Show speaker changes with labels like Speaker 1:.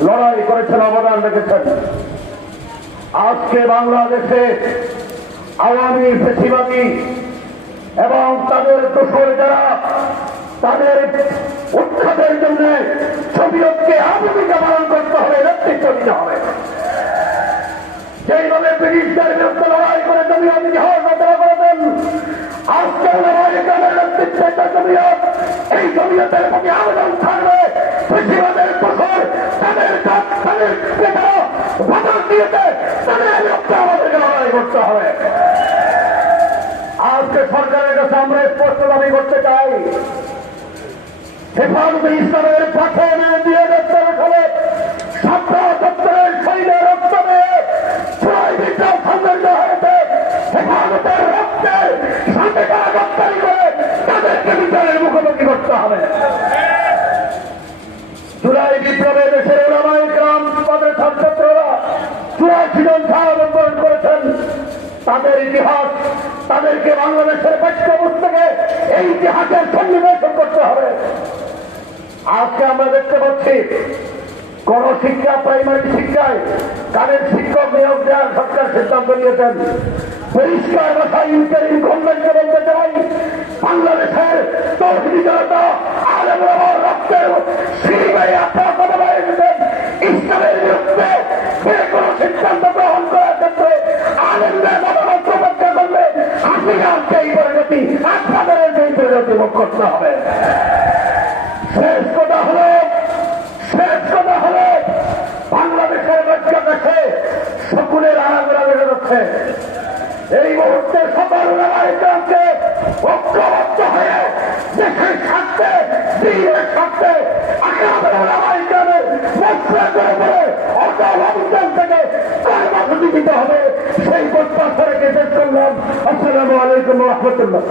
Speaker 1: লড়াই আজকে বাংলাদেশে আওয়ামী এবং তাদের দোষর জন্য শরীয়তকে ভূমিকা পালন করতে হবে হবে। বিরুদ্ধে লড়াই করে জমিয়ত আজকে একটা জমিয়ত জমিয়তের প্রতি আবেদন থাকবে। পৃথিবীদের দোষর তাদের তাদের পেটা বাধা দিয়েছে, তাদের আমাদেরকে লড়াই করতে হবে। আজকে সরকারের কাছে আমরা স্পষ্ট দাবি করতে চাই, হেফাজতে ইসলামের পাঠে দিয়ে দেখতে করতে হবে। জুলাই বিপ্লবে দেশের ওলামাই গ্রাম পদের ছাত্ররা চুরাশি জন ছাড়াবন্ধন করেছেন। তাদের ইতিহাস, তাদেরকে বাংলাদেশের পাঠ্য পুস্তকে এই ইতিহাসের সন্নিবেশন করতে হবে। আজকে আমরা দেখতে পাচ্ছি কোন শিক্ষা প্রাইমারি শিক্ষায় কাদের শিক্ষক নিয়োগ দেওয়ার সরকার সিদ্ধান্ত নিয়েছেন। পরিষ্কার ভাষায় ইন্টারিম গভর্নমেন্টকে বলতে চাই বাংলাদেশের জনতা আলেমরা রক্তের সিঁড়িবাই আপনারা কথা বলেছেন ইসলামের বিরুদ্ধে যে কোনো সিদ্ধান্ত গ্রহণ করার ক্ষেত্রে আলেমরা মতামত এই মুহূর্তে সকল রাজ্যকে ঐক্যবদ্ধ করে করে অটল অবস্থান থেকে কর্মসূচি দিতে হবে। সেই প্রত্যাশা রেখে শেষ আসসালামু আলাইকুম রহমতুল্লাহ।